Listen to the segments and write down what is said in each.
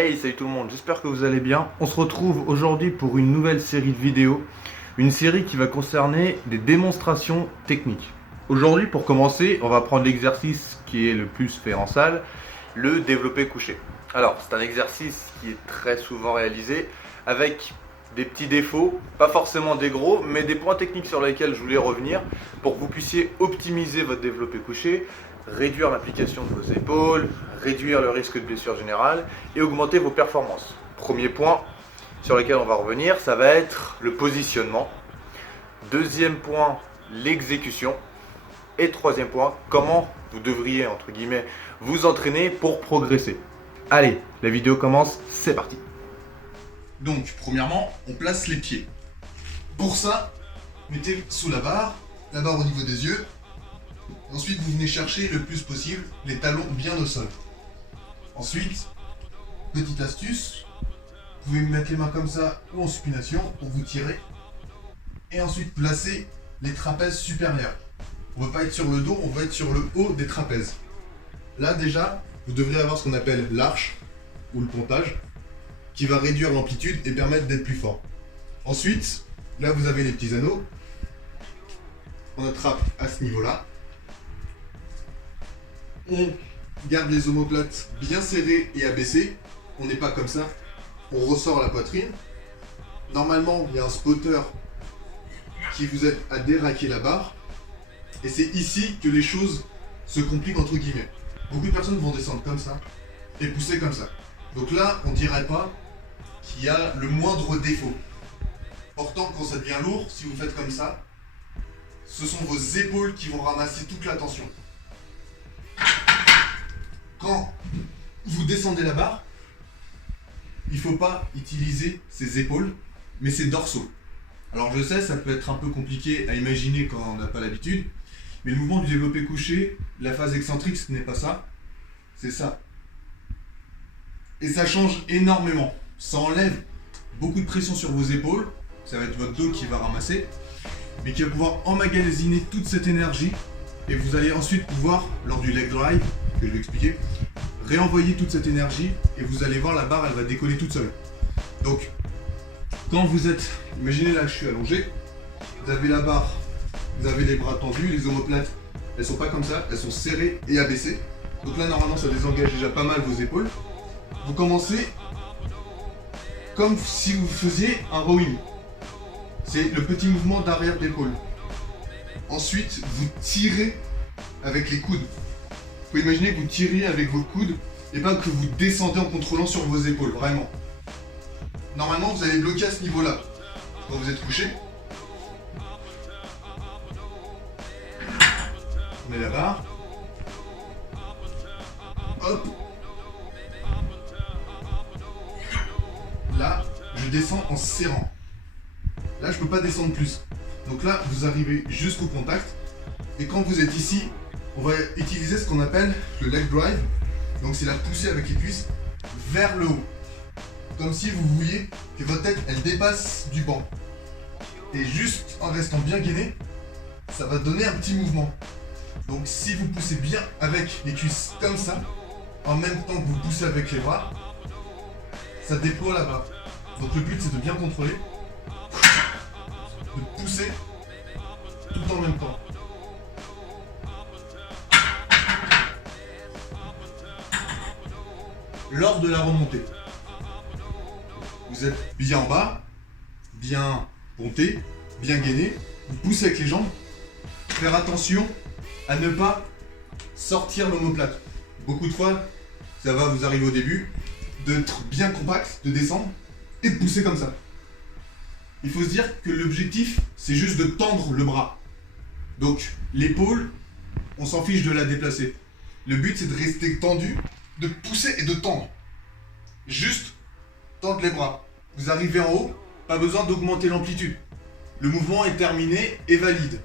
Hey, salut tout le monde, j'espère que vous allez bien. On se retrouve aujourd'hui pour une nouvelle série de vidéos, une série qui va concerner des démonstrations techniques. Aujourd'hui, pour commencer, on va prendre l'exercice qui est le plus fait en salle, le développé couché. Alors, c'est un exercice qui est très souvent réalisé avec des petits défauts, pas forcément des gros, mais des points techniques sur lesquels je voulais revenir pour que vous puissiez optimiser votre développé couché, réduire l'implication de vos épaules, réduire le risque de blessure générale et augmenter vos performances. Premier point sur lequel on va revenir, ça va être le positionnement. Deuxième point, l'exécution. Et troisième point, comment vous devriez, entre guillemets, vous entraîner pour progresser. Allez, la vidéo commence, c'est parti. Donc, premièrement, on place les pieds. Pour ça, mettez sous la barre au niveau des yeux. Ensuite, vous venez chercher le plus possible les talons bien au sol. Ensuite, petite astuce, vous pouvez mettre les mains comme ça ou en supination pour vous tirer. Et ensuite, placer les trapèzes supérieurs. On ne veut pas être sur le dos, on veut être sur le haut des trapèzes. Là, déjà, vous devrez avoir ce qu'on appelle l'arche ou le pontage, qui va réduire l'amplitude et permettre d'être plus fort. Ensuite, là vous avez les petits anneaux. On attrape à ce niveau-là. On garde les omoplates bien serrées et abaissées. On n'est pas comme ça. On ressort la poitrine. Normalement, il y a un spotter qui vous aide à déraquer la barre. Et c'est ici que les choses se compliquent entre guillemets. Beaucoup de personnes vont descendre comme ça et pousser comme ça. Donc là, on dirait pas qu'il y a le moindre défaut. Pourtant, quand ça devient lourd, si vous faites comme ça, ce sont vos épaules qui vont ramasser toute la tension. Quand vous descendez la barre, il ne faut pas utiliser ses épaules, mais ses dorsaux. Alors je sais, ça peut être un peu compliqué à imaginer quand on n'a pas l'habitude, mais le mouvement du développé couché, la phase excentrique, ce n'est pas ça, c'est ça. Et ça change énormément. Ça enlève beaucoup de pression sur vos épaules, ça va être votre dos qui va ramasser, mais qui va pouvoir emmagasiner toute cette énergie et vous allez ensuite pouvoir, lors du leg drive, que je vais expliquer, réenvoyer toute cette énergie et vous allez voir la barre, elle va décoller toute seule. Donc, quand vous êtes, imaginez là je suis allongé, vous avez la barre, vous avez les bras tendus, les omoplates, elles sont pas comme ça, elles sont serrées et abaissées. Donc là normalement ça désengage déjà pas mal vos épaules. Vous commencez comme si vous faisiez un rowing. C'est le petit mouvement d'arrière d'épaule. Ensuite, vous tirez avec les coudes. Vous pouvez imaginer que vous tirez avec vos coudes et pas que vous descendez en contrôlant sur vos épaules, vraiment. Normalement, vous allez bloquer à ce niveau-là quand vous êtes couché. On met la barre. Hop. Là, je descends en serrant. Là, je peux pas descendre plus. Donc là, vous arrivez jusqu'au contact. Et quand vous êtes ici, on va utiliser ce qu'on appelle le leg drive. Donc c'est la poussée avec les cuisses vers le haut. Comme si vous vouliez que votre tête, elle dépasse du banc. Et juste en restant bien gainé, ça va donner un petit mouvement. Donc si vous poussez bien avec les cuisses comme ça, en même temps que vous poussez avec les bras, ça déploie la barre. Donc le but c'est de bien contrôler, de pousser tout en même temps. Lors de la remontée, vous êtes bien en bas, bien ponté, bien gainé, vous poussez avec les jambes. Faire attention à ne pas sortir l'omoplate. Beaucoup de fois, ça va vous arriver au début, d'être bien compact, de descendre et de pousser comme ça. Il faut se dire que l'objectif, c'est juste de tendre le bras. Donc, l'épaule, on s'en fiche de la déplacer. Le but, c'est de rester tendu, de pousser et de tendre. Juste tendre les bras. Vous arrivez en haut, pas besoin d'augmenter l'amplitude. Le mouvement est terminé et valide.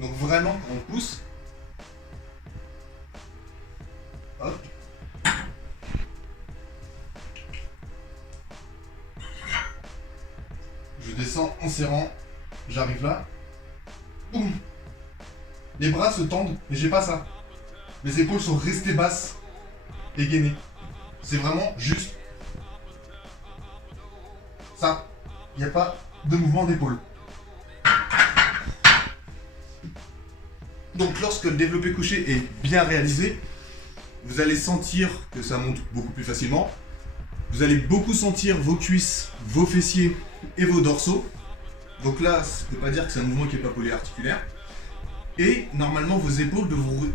Donc vraiment, on pousse. Hop. Je descends en serrant. J'arrive là. Boum. Les bras se tendent, mais j'ai pas ça. Mes épaules sont restées basses et gainées. C'est vraiment juste il n'y a pas de mouvement d'épaule. Donc lorsque le développé couché est bien réalisé, vous allez sentir que ça monte beaucoup plus facilement. Vous allez beaucoup sentir vos cuisses, vos fessiers et vos dorsaux. Donc là, ça ne peut pas dire que c'est un mouvement qui n'est pas polyarticulaire. Et normalement, vos épaules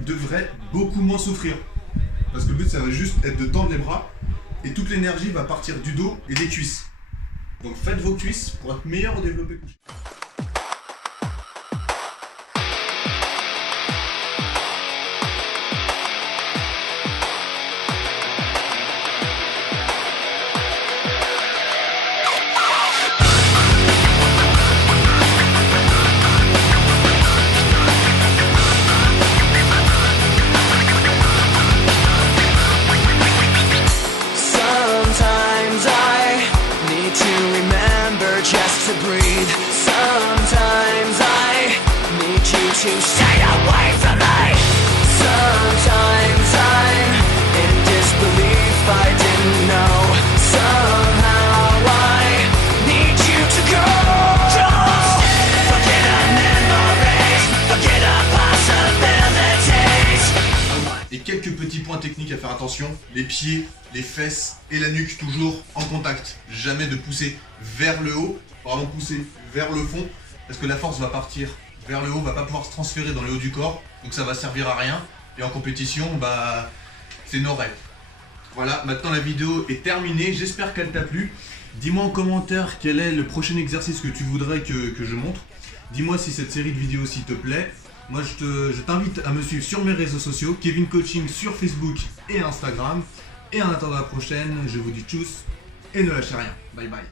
devraient beaucoup moins souffrir. Parce que le but, ça va juste être de tendre les bras. Et toute l'énergie va partir du dos et des cuisses. Donc faites vos cuisses pour être meilleur au développé couché. To breathe. Sometimes I need you to stay away from me. Sometimes I'm in disbelief, I didn't know. Somehow I need you to go. Forget our memories, forget our possibilities. Et quelques petits points techniques à faire attention, les pieds, les fesses et la nuque toujours en contact. Jamais de pousser vers le haut, vraiment pousser vers le fond, parce que la force va partir vers le haut, va pas pouvoir se transférer dans le haut du corps, donc ça va servir à rien. Et en compétition, c'est nos règles. Voilà, maintenant la vidéo est terminée, j'espère qu'elle t'a plu. Dis-moi en commentaire quel est le prochain exercice que tu voudrais que je montre. Dis-moi si cette série de vidéos s'il te plaît. Moi je t'invite à me suivre sur mes réseaux sociaux, Kevin Coaching sur Facebook et Instagram. Et en attendant la prochaine, je vous dis tchuss et ne lâchez rien. Bye bye.